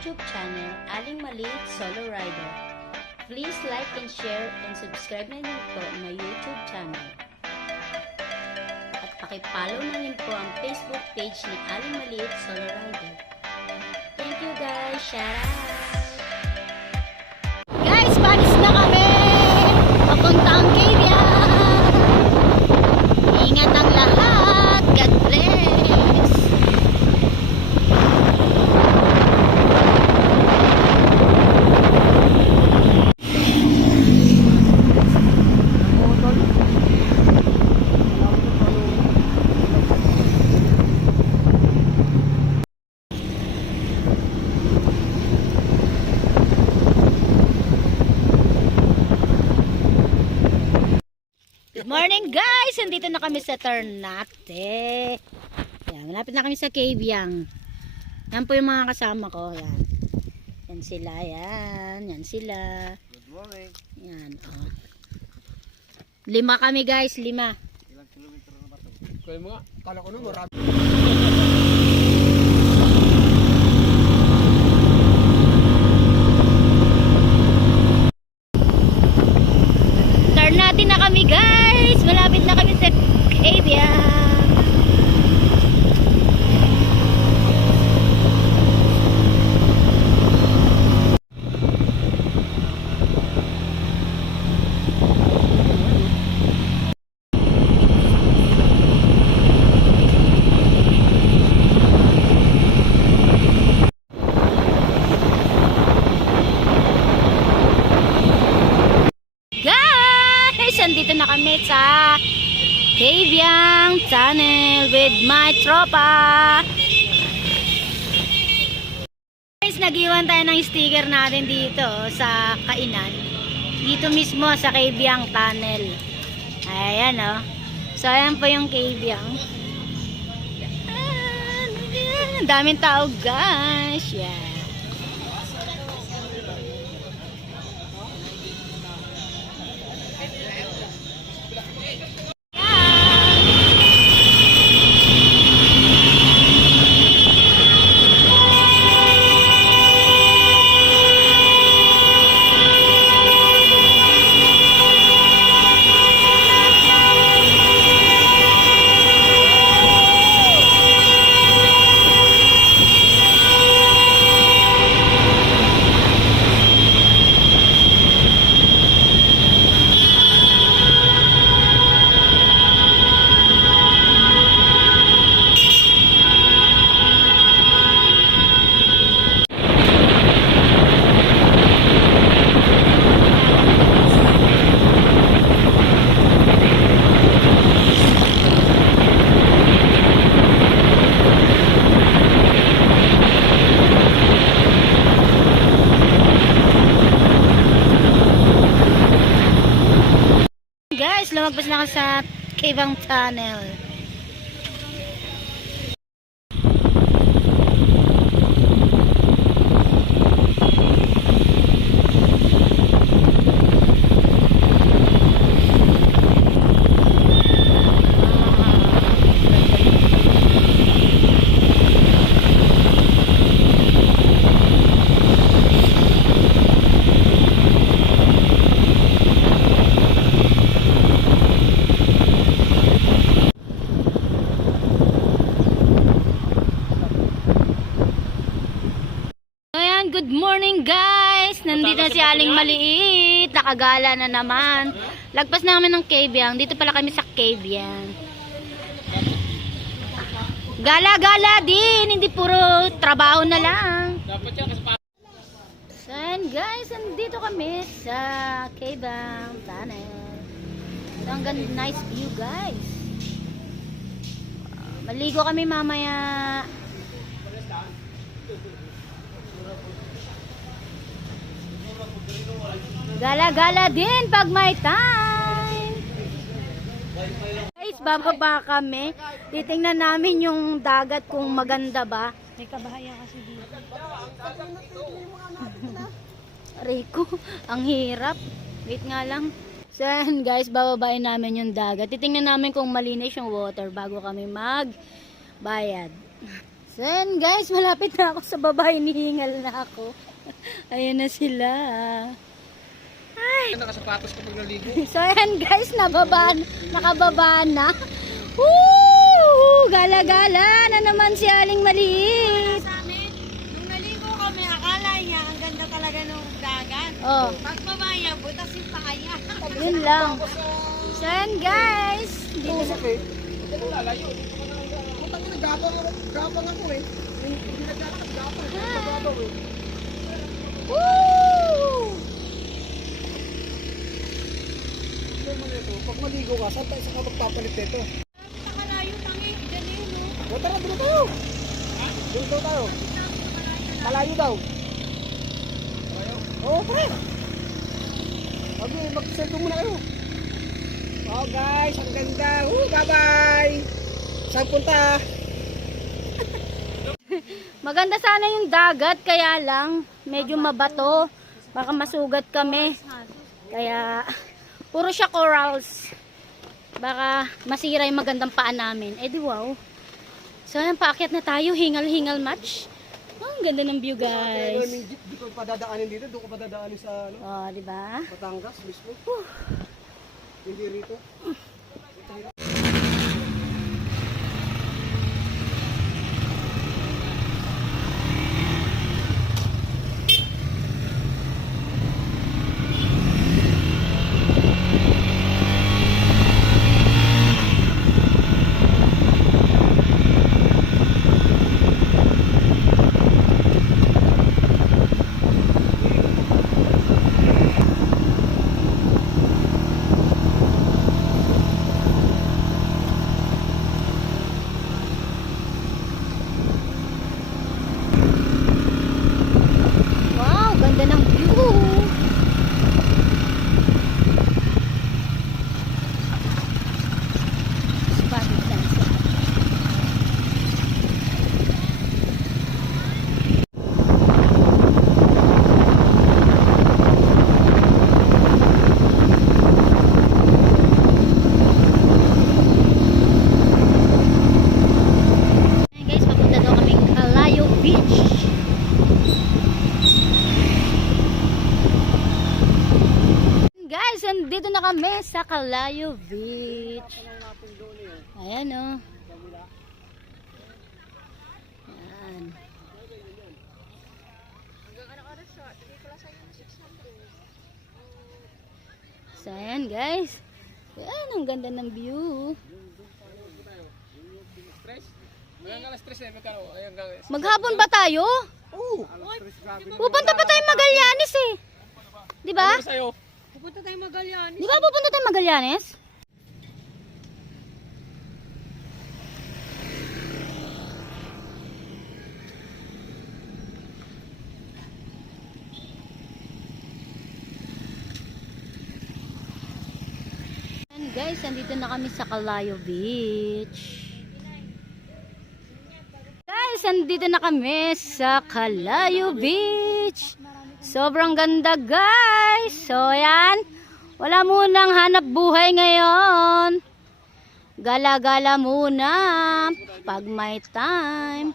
YouTube channel, Aling Maliit Solo Rider. Please like and share and subscribe na din po my YouTube channel. At pakipollow na rin po ang Facebook page ni Aling Maliit Solo Rider. Thank you guys! Shout out! Guys, panis na kami! Papuntang Caveat! Ingat ang lahat! God bless! Good morning guys! Nandito na kami sa Ternate. Yan, malapit na kami sa Caveat. Yan po yung mga kasama ko. Yan. Yan sila. Yan. Yan sila. Good morning. Yan. Oh. 5 kami guys. 5. Ilang kilometro na ba ito? Kaya mga, kala ko na marami. Ternate na kami guys. Malapit na kami sa Caveat. Nandito na kami sa Caveat Tunnel with my tropa. Guys, nag-iwan tayo ng sticker natin dito sa kainan. Dito mismo sa Caveat Tunnel. Ayan o. So ayan po yung Caveat. Ang daming tao guys. Yeah. Guys, lumagpas na ako sa Caveat Tunnel. Good morning guys! Nandito na si Aling Maliit. Nakagala na naman. Lagpas na kami ng Caveat. Dito pala kami sa Caveat. Gala-gala din. Hindi puro trabaho na lang. So guys, nandito kami sa Caveat Tunnel. So, ang nice view guys. Maligo kami mamaya. Gala-gala din pag may time. Guys, bababa kami. Titingnan namin yung dagat kung maganda ba. May kabahayan kasi dito. Rico, ang hirap. Wait nga lang. So guys, bababayin namin yung dagat. Titingnan namin kung malinis yung water bago kami magbayad. So yan guys, malapit na ako sa baba, hinihingal na ako. Ayan na sila. Nakasapatos kapag naligo. So yan guys, nakababa na. Woo! Gala-gala na naman si Aling Maliit. Nung naligo kami, akala niya ang ganda talaga ng dagat. Oh, Pagbabaya, butas yung pakaya. yun lang. So yan guys. Oo, sakit. Hindi ko lalayo. Putang ina, gapang ako eh. Hindi naglalakad, gapang eh. Woo! Tignan mo nito, pag maligo ka, saan ka magpapalit nito? Nakalayo tangi, ganyan no. O tara, doon tayo. Doon daw tayo. Malayo daw. Oo, tara. Okay, mag-selfie muna kayo. Oh guys, ang ganda. Bye-bye. Saan punta? Maganda sana yung dagat, kaya lang medyo mabato. Baka masugat kami. Kaya puro siya corals. Baka masira yung magandang paa namin. Eh di wow. So yan, paakyat na tayo. Hingal-hingal match. Oh, ang ganda ng view guys. Di ko padadaanin dito, doon ko padadaanin sa Oh, di ba? Batangas mismo. Hindi rito. Wow, ganda ng view. Spotted sunset. Ayan guys, papunta daw kaming Calayo Beach. Guys, andito na kami sa Calayo Beach. Ayan o. Ayan. So ayan guys. Ayan, ang ganda ng view. Ayan ka stress eh, magkano? Ayan ka. Maghapon ba tayo? Oo. Pupunta pa tayo Magallanes eh. Di ba? Sa'yo. Pupunta tayo Magallanes. Di ba pupunta tayo Magallanes? And guys, andito na kami sa Calayo Beach. Guys, andito na kami sa Calayo Beach. Sobrang ganda guys. So yan, wala munang hanap buhay ngayon. Gala-gala muna pag may time.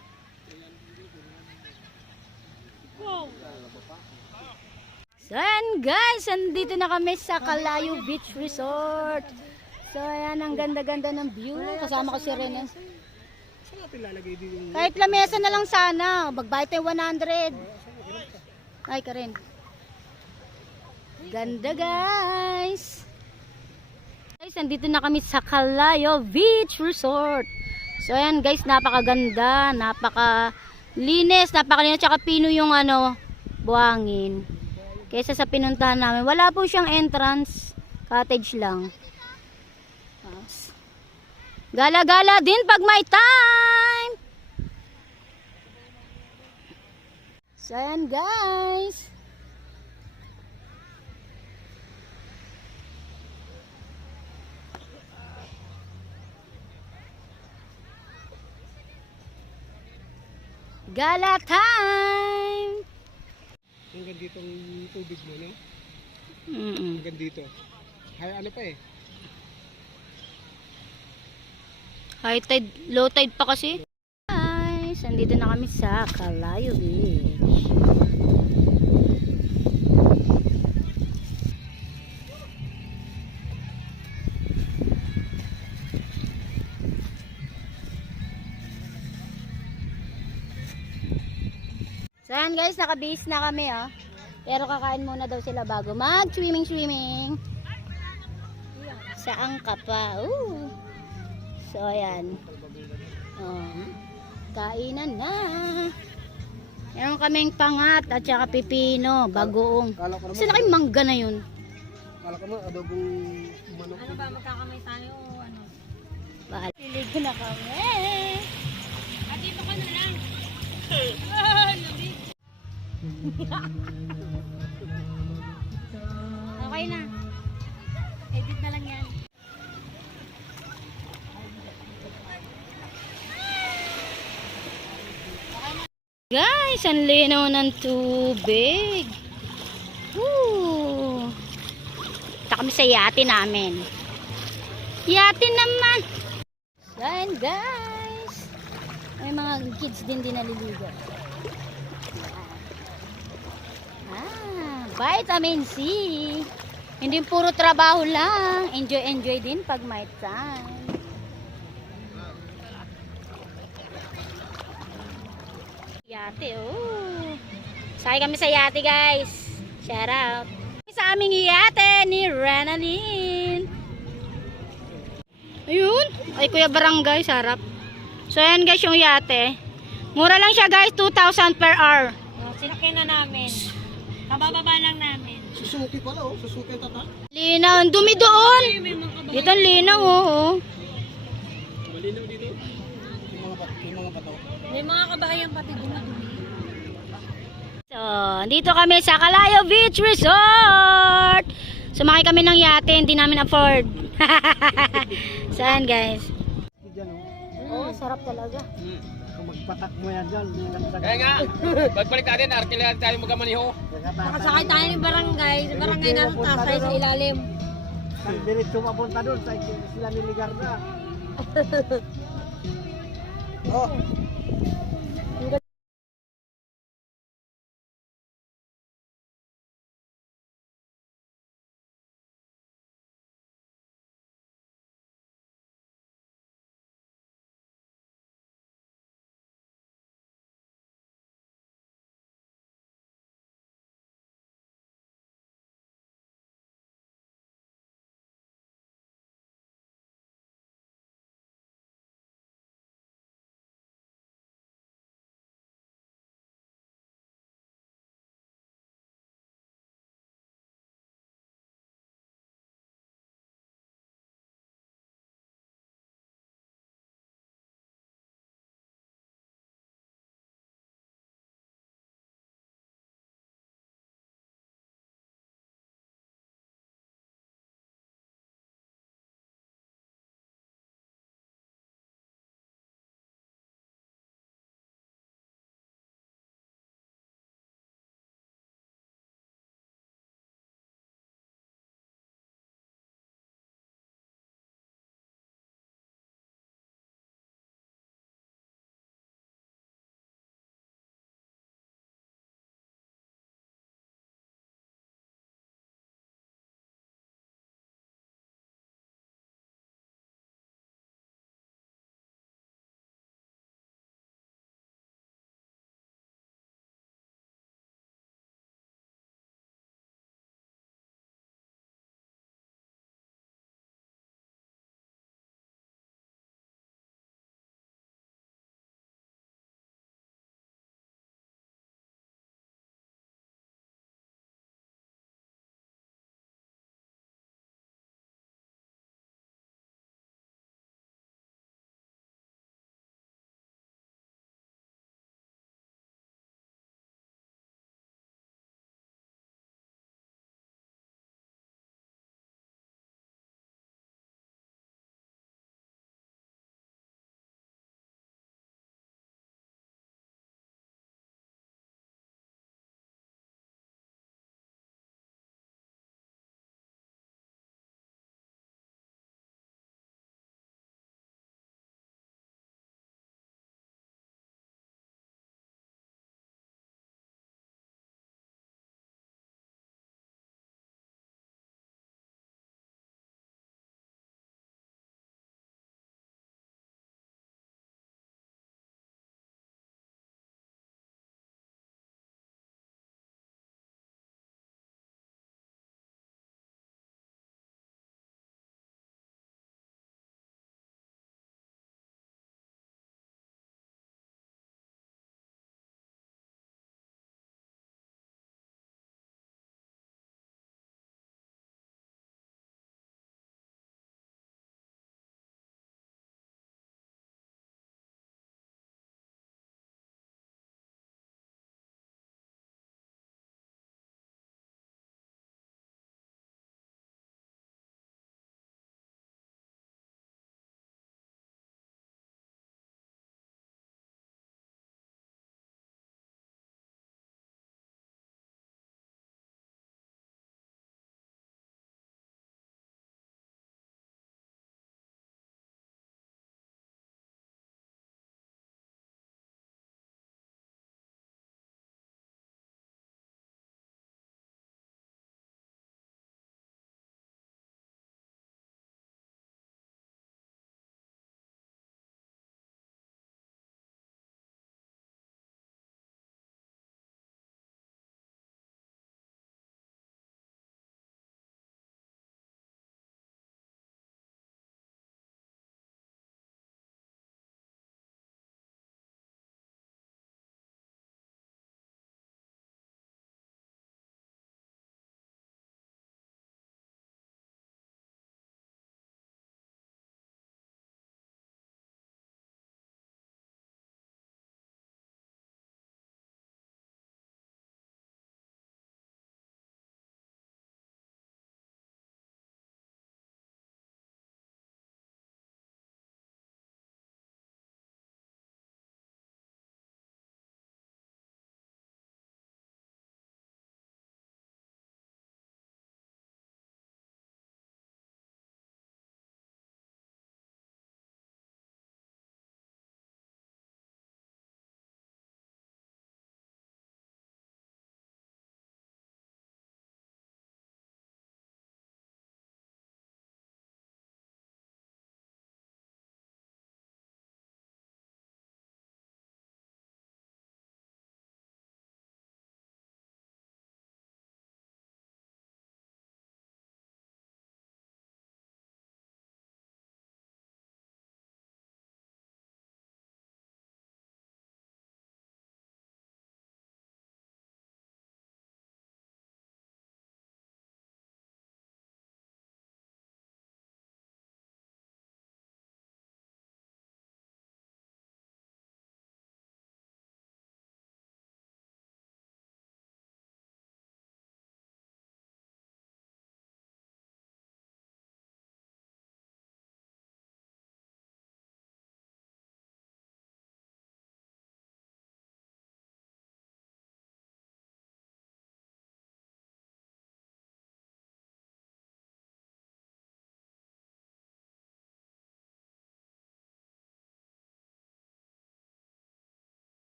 So yan guys, andito na kami sa Calayo Beach Resort. So yan, ang ganda-ganda ng view. Kasama ko si Rene. Saan natin lalagay dito yung... Kahit lamesa na lang sana. Magbayad tayo 100. Ay, Karen. Ganda guys. Guys, andito na kami sa Calayo Beach Resort. So ayan guys, napakaganda, napakalinis, napakalinis, tsaka pino yung buhangin. Kaysa sa pinuntahan namin, wala po siyang entrance, cottage lang. Gala-gala din pag may time. So ayan guys. Gala time. Hanggang dito ang tubig mo, no? Mm-mm. Hanggang dito. Hay, ano pa eh. High tide, low tide pa kasi. Guys, Nandito na kami sa Calayo Beach. So yan guys, naka-base na kami oh. Pero kakain muna daw sila bago mag-swimming. Saan ka pa? Ooh. So ayan. Oh. Kainan na. Meron kaming pangat at saka pipino, bagoong. Kala ko Saan na kayong mangga na yun? Kala ko naman adobong manok. Ano ba, magkakamay tayo o ano? Bahal. Liligo na kami. At dito ka na lang. Okay na. Edit na lang yan. Guys, ang linaw ng tubig. Woo! Ito kami sa yate namin. Yate naman. Yan guys. May mga kids din naliligo. Vitamin C. Hindi puro trabaho lang. Enjoy din pag may time. Yate, oh. Sakay kami sa yate, guys. Shout out. Sa aming yate ni Renalyn. Ayun. Ay, Kuya Barangay, sarap. So, ayan guys yung yate. Mura lang siya, guys. 2,000 per hour. Sinakay na namin. Kabababa lang namin. Susuki pala oh, susuki tata. Linaw. Ang dumi doon. May mga kabahay. Dito ang linaw, oh. Malinaw dito. Yung mga bato. May mga kabahayan pati dumadumi. So, dito kami sa Calayo Beach Resort. Sumakay kami ng yate, hindi namin afford. Saan, guys? Diyan oh. Oh, sarap talaga. Kung magpatak mo yan dyan. Kaya nga, pagbalik natin, arkilahan tayo magkamaniho. Nakasakay tayo ng barangay. Sa barangay namin tasay sa ilalim. Diretso mapunta doon sa sila ni Ligarda. Oh,